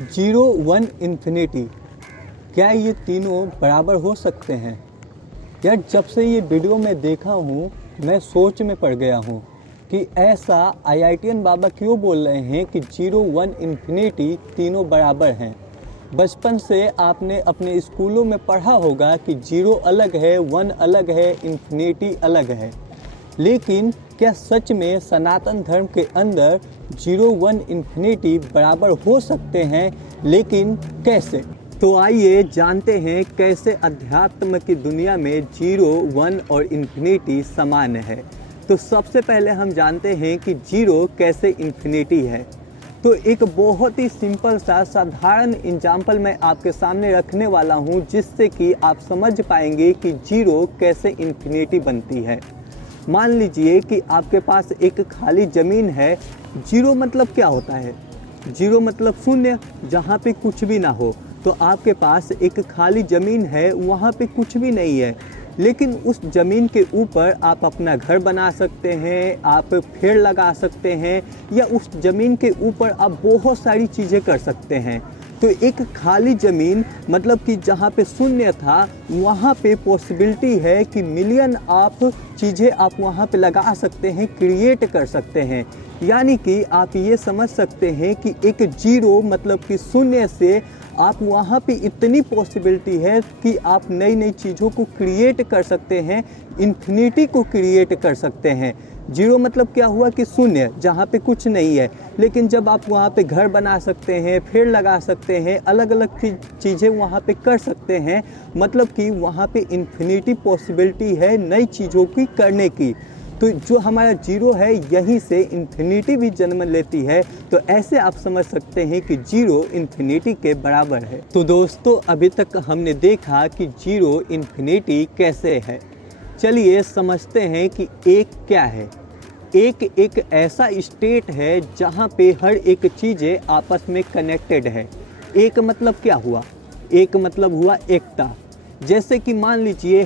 Zero, one, infinity, क्या ये तीनों बराबर हो सकते हैं? यार जब से ये वीडियो मैं देखा हूँ मैं सोच में पड़ गया हूँ कि ऐसा आईआईटीएन बाबा क्यों बोल रहे हैं कि जीरो, वन, इन्फिनिटी तीनों बराबर हैं। बचपन से आपने अपने स्कूलों में पढ़ा होगा कि जीरो अलग है, वन अलग है, इन्फिनिटी अलग है। लेकिन क्या सच में सनातन धर्म के अंदर जीरो, वन, इन्फिनिटी बराबर हो सकते हैं? लेकिन कैसे? तो आइए जानते हैं कैसे अध्यात्म की दुनिया में जीरो, वन और इन्फिनिटी समान है। तो सबसे पहले हम जानते हैं कि जीरो कैसे इन्फिनिटी है। तो एक बहुत ही सिंपल सा साधारण एग्जाम्पल मैं आपके सामने रखने वाला हूँ जिससे कि आप समझ पाएंगे कि जीरो कैसे इन्फिनिटी बनती है। मान लीजिए कि आपके पास एक खाली ज़मीन है। जीरो मतलब क्या होता है? जीरो मतलब शून्य, जहाँ पे कुछ भी ना हो। तो आपके पास एक खाली ज़मीन है, वहाँ पे कुछ भी नहीं है, लेकिन उस ज़मीन के ऊपर आप अपना घर बना सकते हैं, आप पेड़ लगा सकते हैं, या उस ज़मीन के ऊपर आप बहुत सारी चीज़ें कर सकते हैं। तो एक खाली ज़मीन मतलब कि जहाँ पे शून्य था वहाँ पे पॉसिबिलिटी है कि मिलियन आप चीज़ें आप वहाँ पे लगा सकते हैं, क्रिएट कर सकते हैं। यानी कि आप ये समझ सकते हैं कि एक जीरो मतलब कि शून्य से आप वहाँ पे इतनी पॉसिबिलिटी है कि आप नई नई चीज़ों को क्रिएट कर सकते हैं, इन्फिनिटी को क्रिएट कर सकते हैं। जीरो मतलब क्या हुआ कि शून्य, जहाँ पे कुछ नहीं है, लेकिन जब आप वहाँ पे घर बना सकते हैं, पेड़ लगा सकते हैं, अलग अलग चीज़ें वहाँ पे कर सकते हैं, मतलब कि वहाँ पे इन्फिनिटी पॉसिबिलिटी है नई चीज़ों की करने की। तो जो हमारा जीरो है यहीं से इन्फिनिटी भी जन्म लेती है। तो ऐसे आप समझ सकते हैं कि जीरो इन्फिनिटी के बराबर है। तो दोस्तों अभी तक हमने देखा कि जीरो इन्फिनिटी कैसे है। चलिए समझते हैं कि एक क्या है। एक ऐसा स्टेट है जहाँ पे हर एक चीज़ें आपस में कनेक्टेड है। एक मतलब क्या हुआ? एक मतलब हुआ एकता। जैसे कि मान लीजिए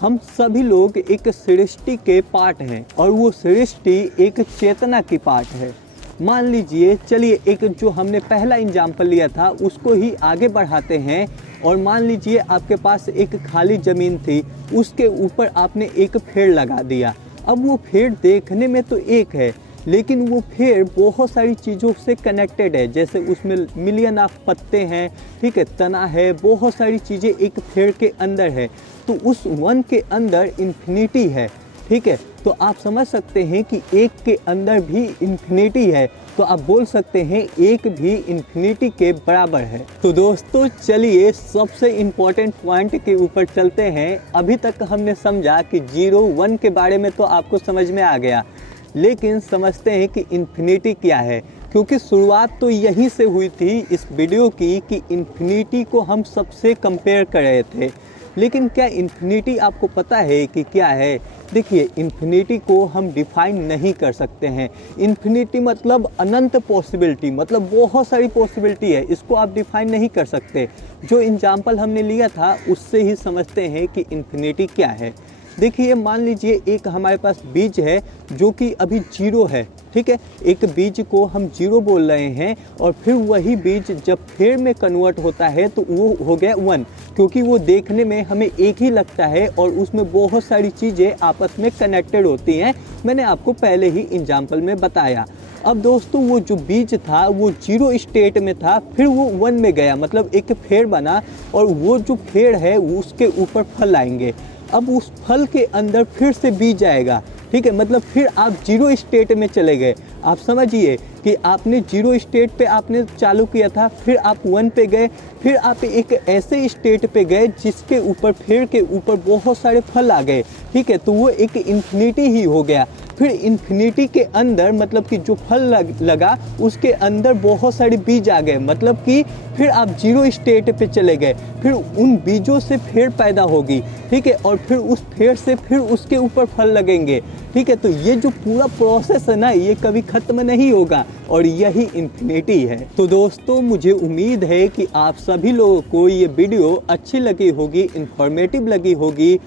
हम सभी लोग एक सृष्टि के पार्ट हैं और वो सृष्टि एक चेतना की पार्ट है। मान लीजिए, चलिए एक जो हमने पहला एग्जाम्पल लिया था उसको ही आगे बढ़ाते हैं। और मान लीजिए आपके पास एक खाली ज़मीन थी, उसके ऊपर आपने एक पेड़ लगा दिया। अब वो पेड़ देखने में तो एक है, लेकिन वो पेड़ बहुत सारी चीज़ों से कनेक्टेड है। जैसे उसमें मिलियन ऑफ पत्ते हैं, ठीक है, तना है, बहुत सारी चीज़ें एक पेड़ के अंदर है। तो उस वन के अंदर इन्फिनिटी है, ठीक है। तो आप समझ सकते हैं कि एक के अंदर भी इन्फिनिटी है। तो आप बोल सकते हैं एक भी इन्फिनिटी के बराबर है। तो दोस्तों चलिए सबसे इम्पोर्टेंट पॉइंट के ऊपर चलते हैं। अभी तक हमने समझा कि जीरो, वन के बारे में तो आपको समझ में आ गया, लेकिन समझते हैं कि इन्फिनिटी क्या है। क्योंकि शुरुआत तो यहीं से हुई थी इस वीडियो की कि इन्फिनिटी को हम सबसे कंपेयर कर रहे थे। लेकिन क्या इन्फिनिटी आपको पता है कि क्या है? देखिए, इन्फिनिटी को हम डिफाइन नहीं कर सकते हैं। इन्फिनिटी मतलब अनंत पॉसिबिलिटी, मतलब बहुत सारी पॉसिबिलिटी है, इसको आप डिफाइन नहीं कर सकते। जो एग्जाम्पल हमने लिया था उससे ही समझते हैं कि इन्फिनिटी क्या है। देखिए मान लीजिए एक हमारे पास बीज है जो कि अभी जीरो है, ठीक है। एक बीज को हम जीरो बोल रहे हैं और फिर वही बीज जब पेड़ में कन्वर्ट होता है तो वो हो गया वन, क्योंकि वो देखने में हमें एक ही लगता है और उसमें बहुत सारी चीज़ें आपस में कनेक्टेड होती हैं। मैंने आपको पहले ही एग्जाम्पल में बताया। अब दोस्तों वो जो बीज था वो जीरो स्टेट में था, फिर वो वन में गया, मतलब एक पेड़ बना, और वो जो पेड़ है उसके ऊपर फल आएंगे। अब उस फल के अंदर फिर से बीज आएगा, ठीक है, मतलब फिर आप जीरो स्टेट में चले गए। आप समझिए कि आपने जीरो स्टेट पे आपने चालू किया था, फिर आप वन पे गए, फिर आप एक ऐसे स्टेट पे गए जिसके ऊपर पेड़ के ऊपर बहुत सारे फल आ गए, ठीक है। तो वो एक इन्फिनिटी ही हो गया। फिर इन्फिनिटी के अंदर मतलब कि जो फल लगा उसके अंदर बहुत सारे बीज आ गए, मतलब कि फिर आप जीरो स्टेट पे चले गए। फिर उन बीजों से पेड़ पैदा होगी, ठीक है, और फिर उस पेड़ से फिर उसके ऊपर फल लगेंगे, ठीक है। तो ये जो पूरा प्रोसेस है ना, ये कभी ख़त्म नहीं होगा और यही इन्फिनिटी है। तो दोस्तों मुझे उम्मीद है कि आप सभी लोगों को ये वीडियो अच्छी लगी होगी, इंफॉर्मेटिव लगी होगी।